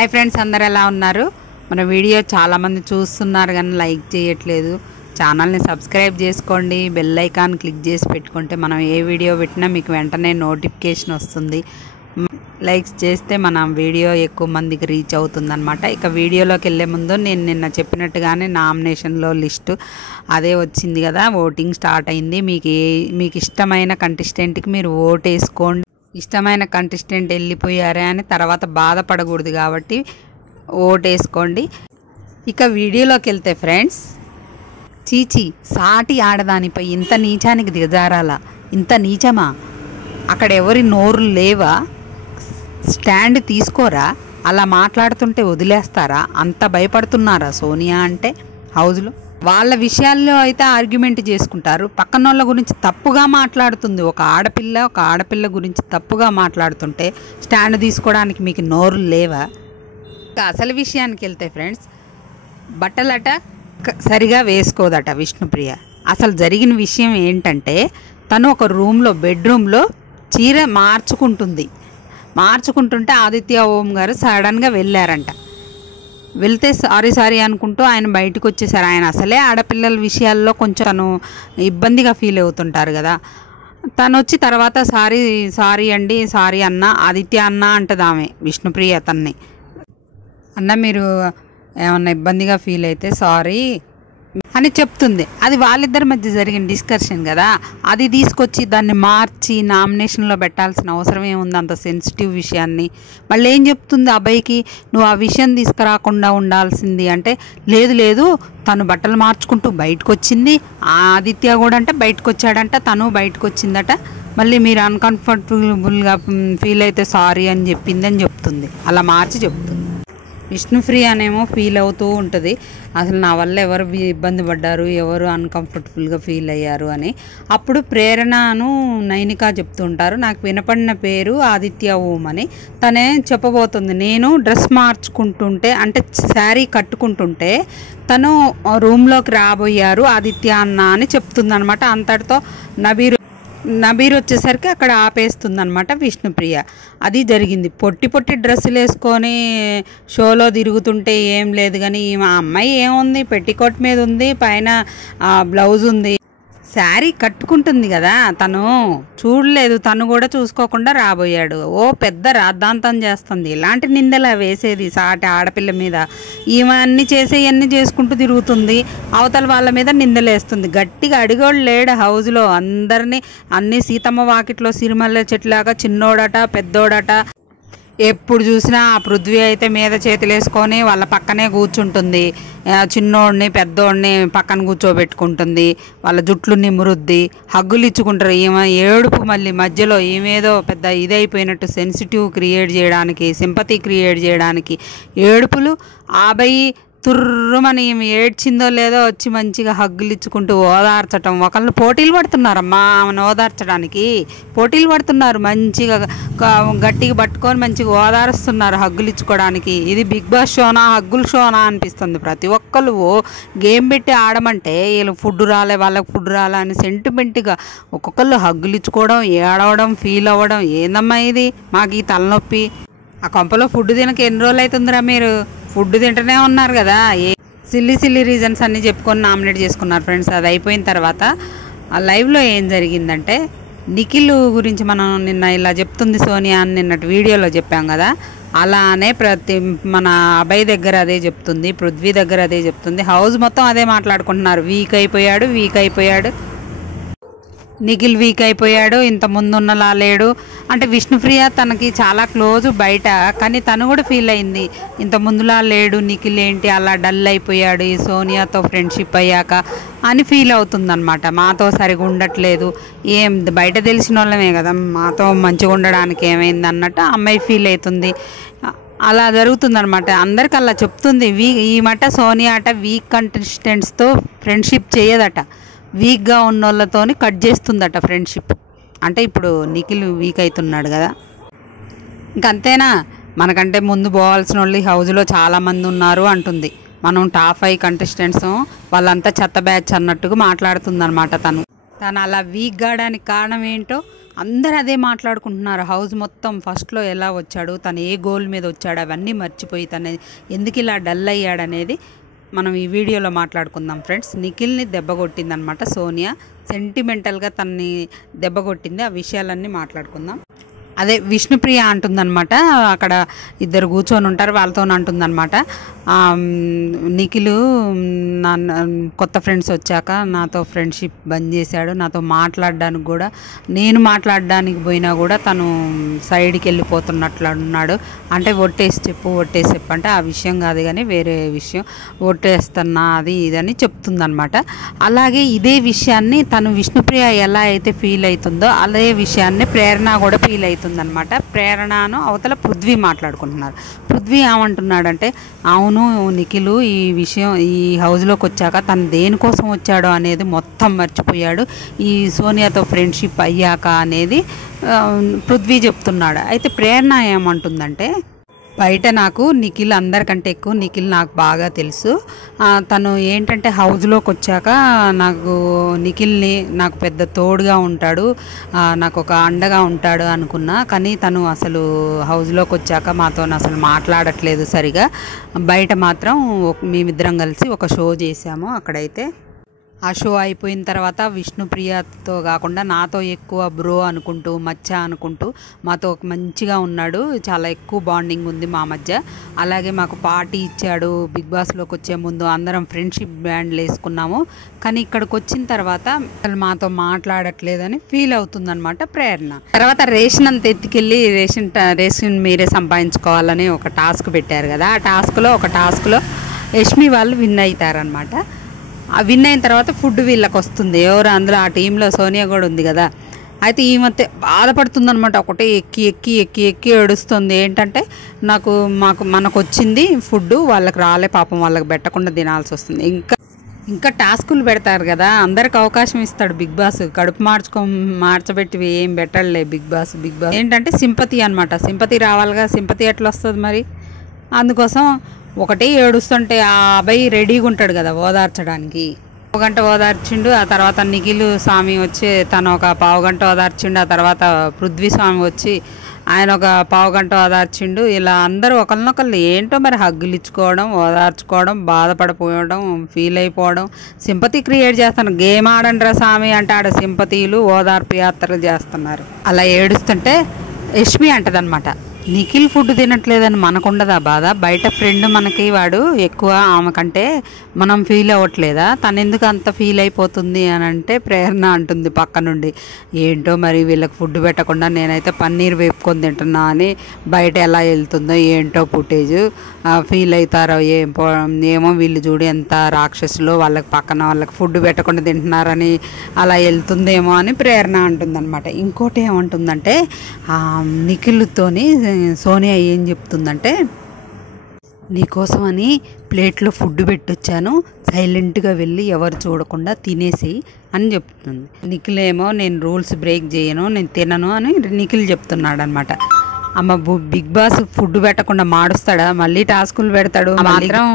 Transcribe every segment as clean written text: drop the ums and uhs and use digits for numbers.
Hi friends, అందరు ఎలా ఉన్నారు? మన వీడియో చాలామంది చూస్తున్నారు కానీ లైక్ చేయట్లేదు. ఛానల్ని సబ్స్క్రైబ్ చేసుకోండి, బెల్ ఐకాన్ క్లిక్ చేసి పెట్టుకుంటే మనం ఏ వీడియో పెట్టినా మీకు వెంటనే నోటిఫికేషన్ వస్తుంది. లైక్స్ చేస్తే మన వీడియో ఎక్కువ మందికి రీచ్ అవుతుందన్నమాట. ఇక వీడియోలోకి వెళ్ళే ముందు నేను నిన్న చెప్పినట్టుగానే నామినేషన్లో లిస్టు అదే వచ్చింది కదా, ఓటింగ్ స్టార్ట్ అయింది. మీకు ఇష్టమైన కంటెస్టెంట్కి మీరు ఓటు వేసుకోండి. ఇష్టమైన కంటెస్టెంట్ వెళ్ళిపోయారే అని తర్వాత బాధపడకూడదు కాబట్టి ఓటు వేసుకోండి. ఇక వీడియోలోకి వెళ్తే ఫ్రెండ్స్, చీచి సాటి ఆడదానిపై ఇంత నీచానికి దిగజారాలా? ఇంత నీచమా? అక్కడ ఎవరి నోరు లేవా? స్టాండ్ తీసుకోరా? అలా మాట్లాడుతుంటే వదిలేస్తారా? అంత భయపడుతున్నారా సోనియా అంటే హౌజ్లో? వాళ్ళ విషయాల్లో అయితే ఆర్గ్యుమెంట్ చేసుకుంటారు, పక్కన వాళ్ళ గురించి తప్పుగా మాట్లాడుతుంది. ఒక ఆడపిల్ల గురించి తప్పుగా మాట్లాడుతుంటే స్టాండ్ తీసుకోవడానికి మీకు నోరు లేవా? అసలు విషయానికి వెళ్తే ఫ్రెండ్స్, బట్టలట సరిగా వేసుకోదట విష్ణుప్రియ. అసలు జరిగిన విషయం ఏంటంటే, తను ఒక బెడ్రూమ్లో చీర మార్చుకుంటుంటే ఆదిత్య ఓం గారు సడన్గా వెళ్ళారంట. వెళ్తే సారీ అనుకుంటూ ఆయన బయటకు వచ్చేసారు. ఆయన అసలే ఆడపిల్లల విషయాల్లో కొంచెం తను ఇబ్బందిగా ఫీల్ అవుతుంటారు కదా. తను వచ్చి తర్వాత సారీ అండి, సారీ అన్న, ఆదిత్య అన్న అంటది ఆమె విష్ణుప్రియ తన్ని. అన్న మీరు ఏమన్నా ఇబ్బందిగా ఫీల్ అయితే సారీ అని చెప్తుంది. అది వాళ్ళిద్దరి మధ్య జరిగిన డిస్కషన్ కదా, అది తీసుకొచ్చి దాన్ని మార్చి నామినేషన్లో పెట్టాల్సిన అవసరం ఏముంది? అంత సెన్సిటివ్ విషయాన్ని మళ్ళీ ఏం చెప్తుంది అబ్బాయికి, నువ్వు ఆ విషయం తీసుకురాకుండా ఉండాల్సింది అంటే, లేదు తను బట్టలు మార్చుకుంటూ బయటకు వచ్చింది, ఆదిత్య కూడా అంటే బయటకు వచ్చాడంట, తను బయటకు వచ్చిందట, మళ్ళీ మీరు అన్కంఫర్టబుల్గా ఫీల్ అయితే సారీ అని చెప్తుంది. అలా మార్చి చెప్తుంది. విష్ణుప్రియనేమో ఫీల్ అవుతూ ఉంటుంది, అసలు నా వల్ల ఎవరు ఇబ్బంది పడ్డారు, ఎవరు అన్కంఫర్టబుల్గా ఫీల్ అయ్యారు అని. అప్పుడు ప్రేరణను నైనిక చెప్తుంటారు, నాకు వినపడిన పేరు ఆదిత్య ఓం అని. తనే చెప్పబోతుంది, నేను డ్రెస్ మార్చుకుంటుంటే అంటే శారీ కట్టుకుంటుంటే తను రూమ్లోకి రాబోయారు ఆదిత్య అన్న అని చెప్తుందనమాట. అంతటితో నబీర్ వచ్చేసరికి అక్కడ ఆపేస్తుందనమాట విష్ణుప్రియ. అది జరిగింది. పొట్టి డ్రెస్సులు వేసుకొని షోలో తిరుగుతుంటే ఏం లేదు కానీ, మా అమ్మాయి ఏముంది, పెట్టికోట్ మీద ఉంది, పైన బ్లౌజ్ ఉంది, శారీ కట్టుకుంటుంది కదా. తను చూడలేదు, తను కూడా చూసుకోకుండా రాబోయాడు. ఓ పెద్ద రాద్ధాంతం చేస్తుంది. ఇలాంటి నిందలా వేసేది సాటి ఆడపిల్ల మీద? ఈమె అన్ని చేసుకుంటూ తిరుగుతుంది, అవతల వాళ్ళ మీద నిందలేస్తుంది. గట్టిగా అడిగోళ్ళు లేడు హౌజ్లో. అందరినీ అన్ని సీతమ్మ వాకిట్లో సిరిమల్లె చెట్లాగా చిన్నోడట పెద్దోడట. ఎప్పుడు చూసినా ఆ పృథ్వీ అయితే మీద చేతులు వేసుకొని వాళ్ళ పక్కనే కూర్చుంటుంది, చిన్నోడిని పెద్దోడిని పక్కన కూర్చోబెట్టుకుంటుంది, వాళ్ళ జుట్లు నిమురుద్ది, హగ్గులు ఇచ్చుకుంటారు. ఈమె ఏడుపు మళ్ళీ మధ్యలో ఈమెదో పెద్ద ఇదైపోయినట్టు సెన్సిటివ్ క్రియేట్ చేయడానికి, సింపతి క్రియేట్ చేయడానికి ఏడుపులు. ఆబయి తుర్రుమని ఈమె ఏడ్చిందో లేదో వచ్చి మంచిగా హగ్గులు ఇచ్చుకుంటూ ఓదార్చటం. ఒకళ్ళు పోటీలు పడుతున్నారమ్మా ఆమెను ఓదార్చడానికి, పోటీలు పడుతున్నారు, మంచిగా గట్టిగా పట్టుకొని మంచిగా ఓదారుస్తున్నారు హగ్గులు ఇచ్చుకోవడానికి. ఇది బిగ్ బాస్ షోనా, హగ్గుల షోనా అనిపిస్తుంది. ప్రతి ఒక్కళ్ళు గేమ్ పెట్టి ఆడమంటే వీళ్ళు ఫుడ్ రాలే, వాళ్ళకి ఫుడ్ రాలే అని సెంటిమెంట్గా ఒక్కొక్కళ్ళు హగ్గులు ఇచ్చుకోవడం, ఏడవడం, ఫీల్ అవ్వడం. ఏందమ్మా ఇది? మాకు ఈ తలనొప్పి. ఆ కొంపలో ఫుడ్ తినక ఎన్ని రోజులు అవుతుందిరా? మీరు ఫుడ్ తింటూనే ఉన్నారు కదా. సిల్లీ రీజన్స్ అన్నీ చెప్పుకొని నామినేట్ చేసుకున్నారు ఫ్రెండ్స్. అది అయిపోయిన తర్వాత ఆ లైవ్లో ఏం జరిగిందంటే, నిఖిల్ గురించి మనం నిన్న ఇలా చెప్తుంది సోనియా అని నిన్నటి వీడియోలో చెప్పాం కదా, అలానే మన అబ్బాయి దగ్గర అదే చెప్తుంది, పృథ్వీ దగ్గర అదే చెప్తుంది, హౌస్ మొత్తం అదే మాట్లాడుకుంటున్నారు. వీక్ అయిపోయాడు నిఖిల్, వీక్ అయిపోయాడు, ఇంత ముందున్నలా లేడు అంటే. విష్ణుప్రియ తనకి చాలా క్లోజ్ బయట, కానీ తను కూడా ఫీల్ అయింది, ఇంత ముందులా లేడు నిఖిల్, ఏంటి అలా డల్ అయిపోయాడు ఈ సోనియాతో ఫ్రెండ్షిప్ అయ్యాక అని ఫీల్ అవుతుందన్నమాట. మాతో సరిగా ఉండట్లేదు, ఏం బయట తెలిసిన వాళ్ళమే కదా, మాతో మంచిగా ఉండడానికి ఏమైంది అన్నట్టు అమ్మాయి ఫీల్ అవుతుంది. అలా జరుగుతుందనమాట. అందరికి అలా చెప్తుంది. ఈ మాట సోనియా అట వీక్ కంటెస్టెంట్స్తో ఫ్రెండ్షిప్ చేయదట, వీక్గా ఉన్న వాళ్ళతో కట్ చేస్తుందట ఫ్రెండ్షిప్. అంటే ఇప్పుడు నిఖిల్ వీక్ అవుతున్నాడు కదా, ఇంకంతేనా, మనకంటే ముందు పోవాల్సిన వాళ్ళు హౌజ్లో చాలామంది ఉన్నారు అంటుంది. మనం టాప్ 5 కంటెస్టెంట్స్, వాళ్ళంతా చెత్త బ్యాచ్ అన్నట్టుగా మాట్లాడుతుందన్నమాట. తను అలా వీక్ కావడానికి కారణం ఏంటో అందరు అదే మాట్లాడుకుంటున్నారు. హౌస్ మొత్తం ఫస్ట్లో ఎలా వచ్చాడు, తను ఏ గోల్ మీద వచ్చాడు అవన్నీ మర్చిపోయి తను ఎందుకు ఇలా డల్ అయ్యాడనేది మనం ఈ వీడియోలో మాట్లాడుకుందాం ఫ్రెండ్స్. నిఖిల్ని దెబ్బ కొట్టిందనమాట సోనియా, సెంటిమెంటల్గా తన్ని దెబ్బ కొట్టింది. ఆ విషయాలన్నీ మాట్లాడుకుందాం. అదే విష్ణుప్రియ అంటుందన్నమాట, అక్కడ ఇద్దరు కూర్చొని ఉంటారు, వాళ్ళతో అంటుందన్నమాట, నిఖిల్ నా కొత్త ఫ్రెండ్స్ వచ్చాక నాతో ఫ్రెండ్షిప్ బంద్ చేశాడు, నాతో మాట్లాడడానికి కూడా, నేను మాట్లాడడానికి పోయినా కూడా తను సైడ్కి వెళ్ళిపోతున్నట్లు అన్నాడు. అంటే ఒట్టేసి చెప్పు అంటే ఆ విషయం కాదు కానీ వేరే విషయం, ఒట్టేస్తున్నా అది ఇదని చెప్తుందనమాట. అలాగే ఇదే విషయాన్ని తను విష్ణుప్రియ ఎలా అయితే ఫీల్ అవుతుందో అదే విషయాన్ని ప్రేరణ కూడా ఫీల్ అవుతుందన్నమాట. ప్రేరణను అవతల పృథ్వీ మాట్లాడుకుంటున్నారు. పృథ్వీ ఏమంటున్నాడంటే, అవును నిఖిల్ ఈ విషయం ఈ హౌస్లోకి వచ్చాక తను దేనికోసం వచ్చాడో అనేది మొత్తం మర్చిపోయాడు, ఈ సోనియాతో ఫ్రెండ్షిప్ అయ్యాక అనేది పృథ్వీ చెప్తున్నాడు. అయితే ప్రేరణ ఏమంటుందంటే, బయట నాకు నిఖిల్ అందరికంటే ఎక్కువ నిఖిల్ నాకు బాగా తెలుసు, తను ఏంటంటే హౌస్లోకి వచ్చాక నాకు నిఖిల్ని నాకు పెద్ద తోడుగా ఉంటాడు, నాకు ఒక అండగా ఉంటాడు అనుకున్నా, కానీ తను అసలు హౌస్లోకి వచ్చాక మాతో అసలు మాట్లాడట్లేదు సరిగా. బయట మాత్రం మేమిద్దరం కలిసి ఒక షో చేసాము. అక్కడైతే ఆ షో అయిపోయిన తర్వాత విష్ణుప్రియతో కాకుండా నాతో ఎక్కువ బ్రో అనుకుంటూ మచ్చ అనుకుంటూ మాతో మంచిగా ఉన్నాడు, చాలా ఎక్కువ బాండింగ్ ఉంది మా మధ్య. అలాగే మాకు పార్టీ ఇచ్చాడు, బిగ్ బాస్లోకి వచ్చే ముందు అందరం ఫ్రెండ్షిప్ బ్యాండ్లు వేసుకున్నాము, కానీ ఇక్కడికి వచ్చిన తర్వాత అసలు మాతో మాట్లాడట్లేదని ఫీల్ అవుతుందన్నమాట ప్రేరణ. తర్వాత రేషన్ అంత ఎత్తుకెళ్ళి రేషన్ మీరే సంపాదించుకోవాలని ఒక టాస్క్ పెట్టారు కదా, ఆ టాస్క్లో యష్మి వాళ్ళు విన్ అవుతారనమాట. ఆ విన్ అయిన తర్వాత ఫుడ్ వీళ్ళకి వస్తుంది. ఎవరు అందులో ఆ టీంలో సోనియా కూడా ఉంది కదా. అయితే ఈ మధ్య బాధపడుతుందనమాట, ఒకటే ఎక్కి ఎక్కి ఎక్కి ఎక్కి ఏడుస్తుంది. ఏంటంటే మనకు వచ్చింది ఫుడ్, వాళ్ళకి రాలే పాపం, వాళ్ళకి పెట్టకుండా తినాల్సి వస్తుంది. ఇంకా టాస్కులు పెడతారు కదా, అందరికి అవకాశం ఇస్తాడు బిగ్ బాస్, కడుపు మార్చబెట్టి ఏం పెట్టాడులే బిగ్ బాస్ ఏంటంటే సింపతి అనమాట. సింపతి రావాలిగా, సింపతి ఎట్లా వస్తుంది మరి? అందుకోసం ఒకటే ఏడుస్తుంటే ఆ అబ్బాయి రెడీగా ఉంటాడు కదా ఓదార్చడానికి. 1 గంట ఓదార్చిండు, ఆ తర్వాత నిఖిల్ స్వామి వచ్చి తను ఒక 1/2 గంట ఓదార్చిండు, ఆ తర్వాత పృథ్వీ స్వామి వచ్చి ఆయన ఒక 1/2 గంట ఓదార్చిండు. ఇలా అందరూ ఒకరినొకళ్ళు ఏంటో మరి హగ్గులు ఇచ్చుకోవడం, ఓదార్చుకోవడం, బాధపడిపోవడం, ఫీల్ అయిపోవడం, సింపతి క్రియేట్ చేస్తాను. గేమ్ ఆడండ్రా స్వామి అంటే ఆడ సింపతీలు ఓదార్పు యాత్రలు చేస్తున్నారు. అలా ఏడుస్తుంటే యష్మి అంటదనమాట, నిఖిల్ ఫుడ్ తినట్లేదని మనకుండదా బాధ? బయట ఫ్రెండ్ మనకి వాడు ఎక్కువ, ఆమె కంటే మనం ఫీల్ అవ్వట్లేదా? తను ఎందుకు అంత ఫీల్ అయిపోతుంది అని అంటే ప్రేరణ అంటుంది పక్క నుండి, ఏంటో మరి వీళ్ళకి ఫుడ్ పెట్టకుండా నేనైతే పన్నీర్ వేపుకొని తింటున్నా అని బయట ఎలా వెళ్తుందో ఏంటో ఫుటేజ్, ఫీల్ అవుతారో ఏమో వీళ్ళు చూడు ఎంత రాక్షసులో, పక్కన వాళ్ళకి ఫుడ్ పెట్టకుండా తింటున్నారని అలా వెళ్తుందేమో అని ప్రేరణ అంటుందన్నమాట. ఇంకోటి ఏమంటుందంటే, నిఖిల్తోని సోనియా ఏం చెప్తుందంటే, నీకోసమని ప్లేట్లో ఫుడ్ పెట్టొచ్చాను, సైలెంట్గా వెళ్ళి ఎవరు చూడకుండా తినేసి అని చెప్తుంది. నిఖిల్ ఏమో నేను రూల్స్ బ్రేక్ చేయను, నేను తినను అని నిఖిల్ చెప్తున్నాడు అనమాట. అమ్మ బిగ్ బాస్ ఫుడ్ పెట్టకుండా మాడుస్తాడా? మళ్ళీ టాస్కులు పెడతాడు. మాత్రం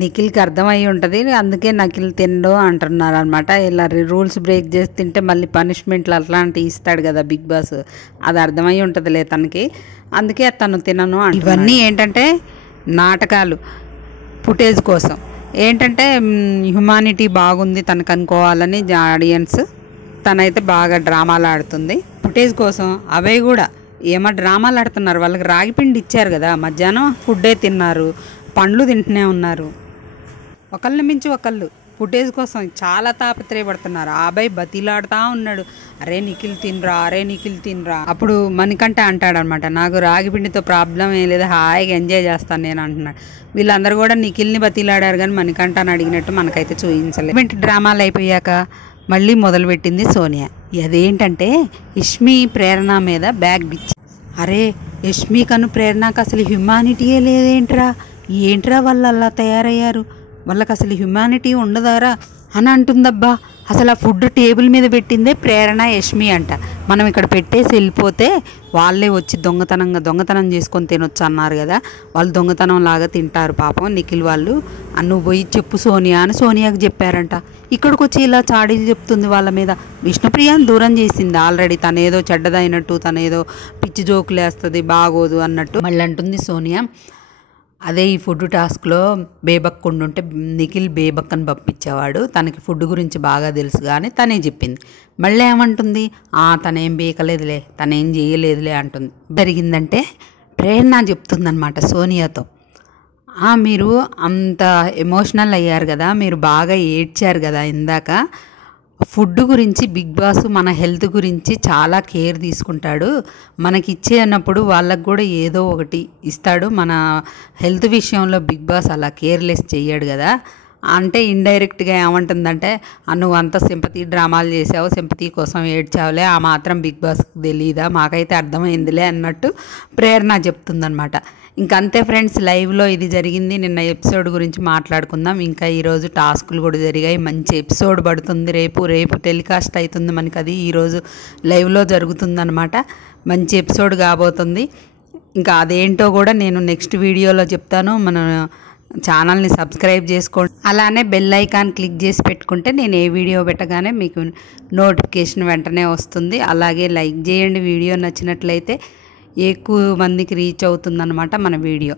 నిఖిల్కి అర్థమై ఉంటుంది, అందుకే నిఖిల్ తినడు అంటున్నారు అనమాట. ఇలా రూల్స్ బ్రేక్ చేసి తింటే మళ్ళీ పనిష్మెంట్లు అట్లాంటివి ఇస్తాడు కదా బిగ్ బాస్, అది అర్థమై ఉంటుందిలే తనకి, అందుకే తను తినను. ఇవన్నీ ఏంటంటే నాటకాలు, ఫుటేజ్ కోసం, ఏంటంటే హ్యుమానిటీ బాగుంది తనకు అనుకోవాలని ఆడియన్స్, తనైతే బాగా డ్రామాలు ఆడుతుంది ఫుటేజ్ కోసం. అవే కూడా ఏమో డ్రామాలు ఆడుతున్నారు. వాళ్ళకి రాగిపిండి ఇచ్చారు కదా, మధ్యాహ్నం ఫుడ్డే తిన్నారు, పండ్లు తింటూనే ఉన్నారు, ఒకళ్ళని మించి ఒకళ్ళు ఫుటేజ్ కోసం చాలా తాపత్రయపడుతున్నారు. ఆ అబ్బాయి బతిలాడుతూ ఉన్నాడు, అరే నిఖిల్ తినరా. అప్పుడు మణికంఠ అంటాడనమాట, నాకు రాగిపిండితో ప్రాబ్లం ఏం లేదు, హాయిగా ఎంజాయ్ చేస్తాను నేను అంటున్నాడు. వీళ్ళందరూ కూడా నిఖిల్ని బతిలాడారు కానీ మణికంఠని అడిగినట్టు మనకైతే చూపించలేదు. డ్రామాలు అయిపోయాక మళ్ళీ మొదలుపెట్టింది సోనియా. అదేంటంటే యష్మి ప్రేరణ మీద బ్యాగ్ బిచ్చి, అరే యష్మి కను ప్రేరణకు అసలు హ్యుమానిటీయే లేదేంట్రా వాళ్ళు అలా తయారయ్యారు, వాళ్ళకి అసలు హ్యుమానిటీ ఉండదారా అని అంటుందబ్బా. అసలు ఆ ఫుడ్ టేబుల్ మీద పెట్టిందే ప్రేరణ యష్మి అంట. మనం ఇక్కడ పెట్టేసి వెళ్ళిపోతే వాళ్ళే వచ్చి దొంగతనం చేసుకొని తినొచ్చు అన్నారు కదా, వాళ్ళు దొంగతనం లాగా తింటారు పాపం నిఖిల్ వాళ్ళు. నువ్వు పోయి చెప్పు సోనియా అని సోనియాకి చెప్పారంట. ఇక్కడికి వచ్చి ఇలా చాడీలు చెప్తుంది వాళ్ళ మీద. విష్ణుప్రియని దూరం చేసింది ఆల్రెడీ, తనేదో చెడ్డదైనట్టు, తనేదో పిచ్చి జోకులు వేస్తుంది బాగోదు అన్నట్టు మళ్ళీ అంటుంది సోనియా. అదే ఈ ఫుడ్ టాస్క్లో బేబక్ ఉండుంటే నిఖిల్ బేబక్కని పంపించేవాడు, తనకి ఫుడ్ గురించి బాగా తెలుసు కానీ తనే చెప్పింది. మళ్ళీ ఏమంటుంది, తనేం బేకలేదులే, తనేం చేయలేదులే అంటుంది. జరిగిందంటే ప్రేరణ చెప్తుందనమాట సోనియాతో, మీరు అంత ఎమోషనల్ అయ్యారు కదా, మీరు బాగా ఏడ్చారు కదా ఇందాక, ఫుడ్ గురించి బిగ్ బాస్ మన హెల్త్ గురించి చాలా కేర్ తీసుకుంటాడు, మనకి ఇచ్చేటప్పుడు వాళ్ళకు కూడా ఏదో ఒకటి ఇస్తాడు, మన హెల్త్ విషయంలో బిగ్ బాస్ అలా కేర్లెస్ చెయ్యాడు కదా అంటే ఇండైరెక్ట్గా ఏమంటుందంటే, నువ్వు అంత సింపతి డ్రామాలు చేసావు, సింపతి కోసం ఏడ్చావులే, ఆ మాత్రం బిగ్ బాస్కి తెలీదా, మాకైతే అర్థమైందిలే అన్నట్టు ప్రేరణ చెప్తుందనమాట. ఇంకంతే ఫ్రెండ్స్, లైవ్లో ఇది జరిగింది. నిన్న ఎపిసోడ్ గురించి మాట్లాడుకుందాం. ఇంకా ఈరోజు టాస్కులు కూడా జరిగాయి, మంచి ఎపిసోడ్ పడుతుంది. రేపు టెలికాస్ట్ అవుతుంది మనకి, అది ఈరోజు లైవ్లో జరుగుతుందనమాట. మంచి ఎపిసోడ్ కాబోతుంది. ఇంకా అదేంటో కూడా నేను నెక్స్ట్ వీడియోలో చెప్తాను. మన ఛానల్ని సబ్స్క్రైబ్ చేసుకోండి, అలానే బెల్ ఐకాన్ క్లిక్ చేసి పెట్టుకుంటే నేను ఏ వీడియో పెట్టగానే మీకు నోటిఫికేషన్ వెంటనే వస్తుంది. అలాగే లైక్ చేయండి, వీడియో నచ్చినట్లయితే ఎక్కువ మందికి రీచ్ అవుతుందన్నమాట మన వీడియో.